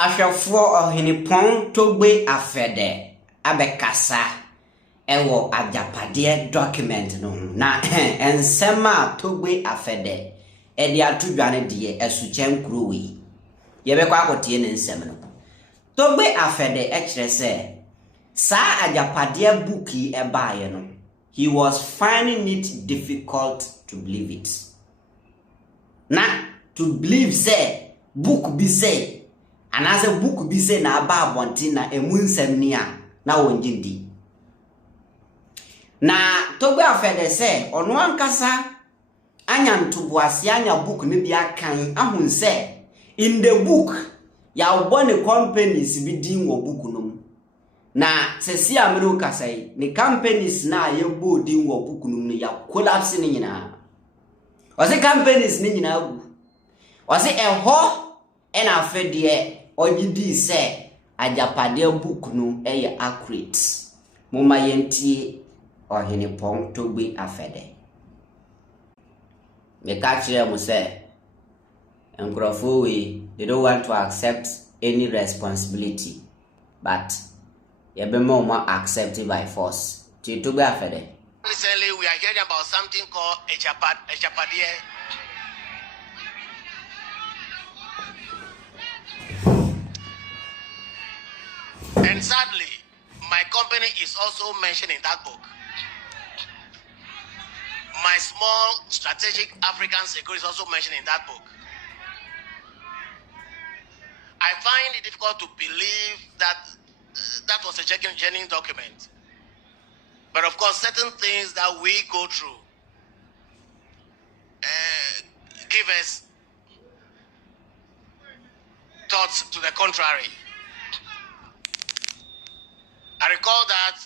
Ahwefo ohenipon Togbe Afede abekasa ewo Agyapadeɛ document no na ensema Togbe Afede edi atudwane de esuchen kurowe yebekwa akotie ne nsem no Togbe Afede ekire se sa Agyapadeɛ book yi ebaaye no he was finding it difficult to believe it na to believe say book be say and as a book be say na aba abonti na emu nsem ni a na wonjindi na Togbe Afede say ono ankasa anya ntoboase anya book ne bia kan ahun say in the book ya obone companies bi din wo book no na sesi amero kasai ne companies na ye bo din wo book no ya collapse ni nyina wase companies ni nyina gu wase eho ena Afede ogidi say Agyapadeɛ book no eye accurate moma yentie ohenipon Togbe Afede me ka kire mo say enkrofo we they don't want to accept any responsibility but yebema mo accept it by force to Togbe Afede. Recently we are hearing about something called Agyapadeɛ. And sadly, my company is also mentioned in that book. My small strategic African security is also mentioned in that book. I find it difficult to believe that that was a genuine document. But of course, certain things that we go through give us thoughts to the contrary. I recall that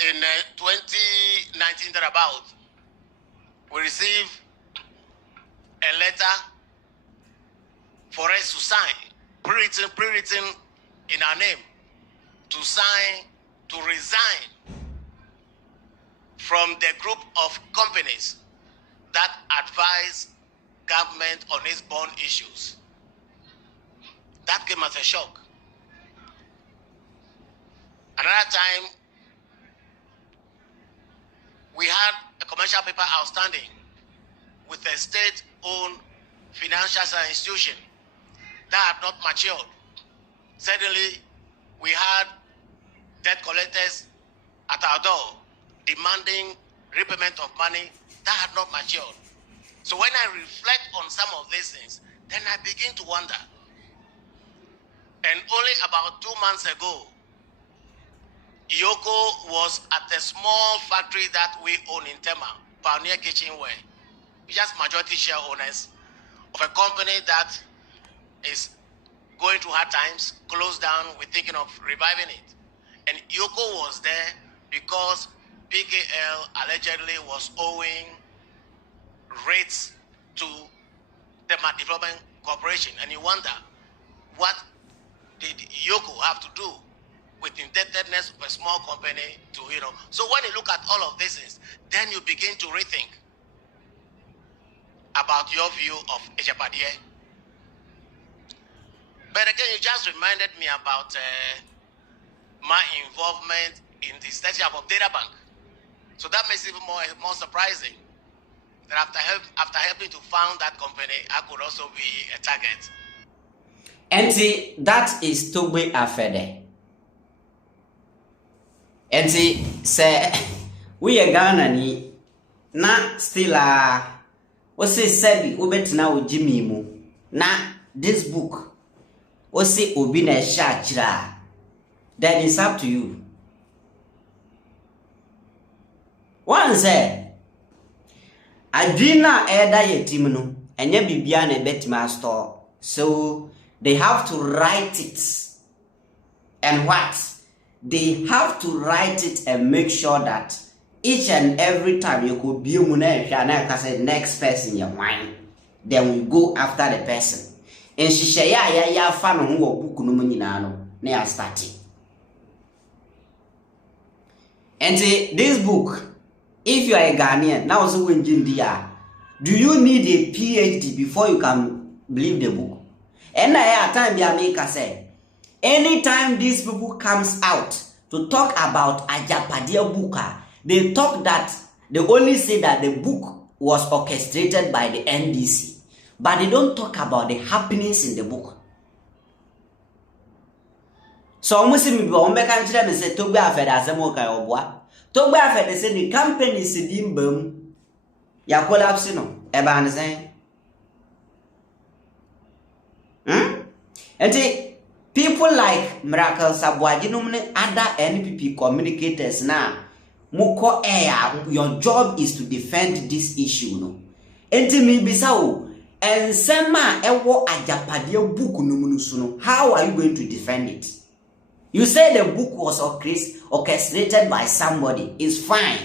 in 2019 thereabout, we received a letter for us to sign, pre-written in our name, to sign, to resign from the group of companies that advise government on its bond issues. That came as a shock. Another time, we had a commercial paper outstanding with a state-owned financial institution that had not matured. Suddenly, we had debt collectors at our door demanding repayment of money that had not matured. So when I reflect on some of these things, then I begin to wonder. And only about 2 months ago, Yoko was at a small factory that we own in Tema, Pioneer Kitchenware. We're just majority share owners of a company that is going through hard times, closed down. We're thinking of reviving it. And Yoko was there because PKL allegedly was owing rates to the Development Corporation. And you wonder, what did Yoko have to do with indebtedness of a small company to, So when you look at all of these things, then you begin to rethink about your view of Agyapadeɛ. But again, you just reminded me about my involvement in the setup of Debunking. So that makes it even more surprising that after helping to found that company, I could also be a target. And see, that is Togbe Afede. And see, say, we are Ghana ni na still we say Sebi, we bet now Jimmy mu na this book, we say obi na shachira. Then it's up to you. One say, Adrina eda ye team no, enye bibia na bet ma store. So they have to write it. And what? They have to write it and make sure that each and every time you could be next person your mind, then we go after the person. And she say ya fan who book no nyina no starting. And say this book, if you are a Ghanaian, now also do you need a PhD before you can believe the book? And at time Biamika said, anytime these people comes out to talk about Agyapadeɛ book, they talk that they only say that the book was orchestrated by the NDC, but they don't talk about the happenings in the book. So almost me be on make am me say Togbe Afede asemo kai oboa. Togbe Afede say the campaign is dim bam. Ya collapse no. E ba an say. And people like Miracle Sabwaji no other NPP communicators now. Muko air, your job is to defend this issue no. Enti me bisa o ensema ewo Agyapadeɛ book no munusu. How are you going to defend it? You say the book was orchestrated by somebody. It's fine.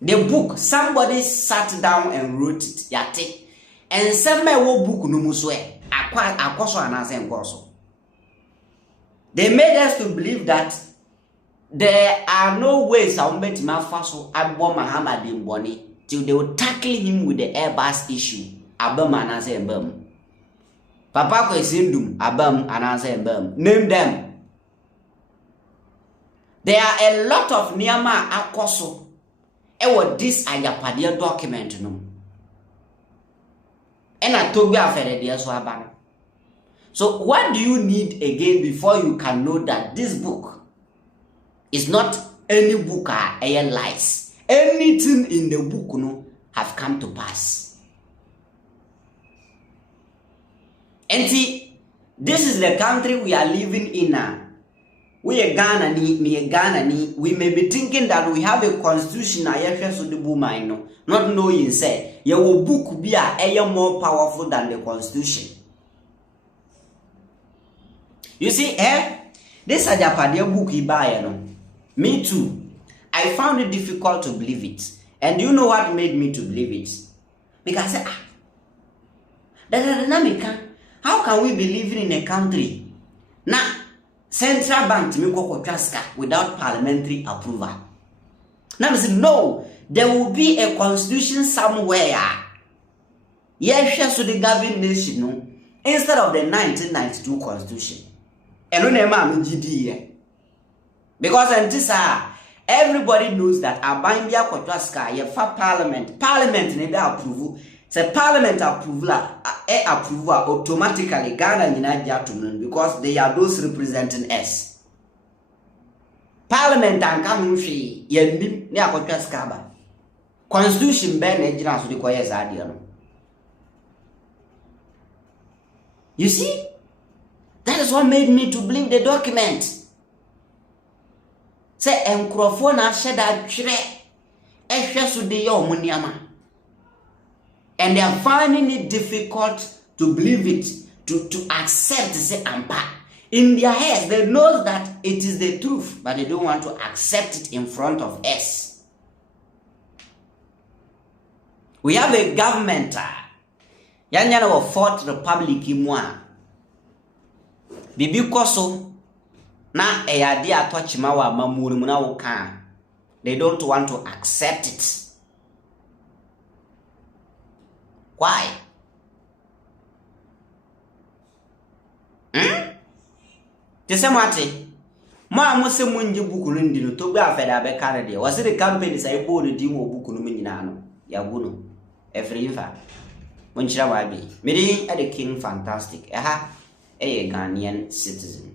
The book, somebody sat down and wrote it. Yate. And some book no muswe. They made us to believe that there are no ways till they will tackle him with the Airbus issue. Papa ko isindum abam anase mbam. Name them. There are a lot of niyama akoso. Ewo this Agyapadeɛ document no. Ena Togbe Afede dey so aban. So what do you need again before you can know that this book is not any book or lies? Anything in the book no have come to pass. And see, this is the country we are living in now. We are Ghana ni, we may be thinking that we have a constitution not knowing say your book be more powerful than the constitution. You see, this Agyapadeɛ book he buy no. Me too. I found it difficult to believe it. And do you know what made me to believe it? Because how can we be living in a country now central bank without parliamentary approval? Now say no, there will be a constitution somewhere. Yes, so the governing nation no, instead of the 1992 constitution. Because everybody knows that Abambia Kotraska yefa parliament need approval. Say parliament approval automatically Ghana United because they are those representing us. Parliament and Kamushi Yenim near Kotraskaba. Constitution Ben Ejina requires idea. You see? That is what made me to believe the document. Say enkrofo na sheda twere ehwe so de yo muniama. And they are finding it difficult to believe it, to accept, say ampa. In their heads, they know that it is the truth, but they don't want to accept it in front of us. We have a government, Yanyana of Fourth Republic imwa. Bibi koso na eyadi atwachima wa mamuri muna woka. They don't want to accept it. Why? Tesemati. Ma amuse munji buku ndi no Togbe Afede abeka de. Wase the campaign say bo de din wo buku no nyina no. Ya guno. Every infa. Munchira wabi. Me dey the king fantastic. Ghanaian citizen.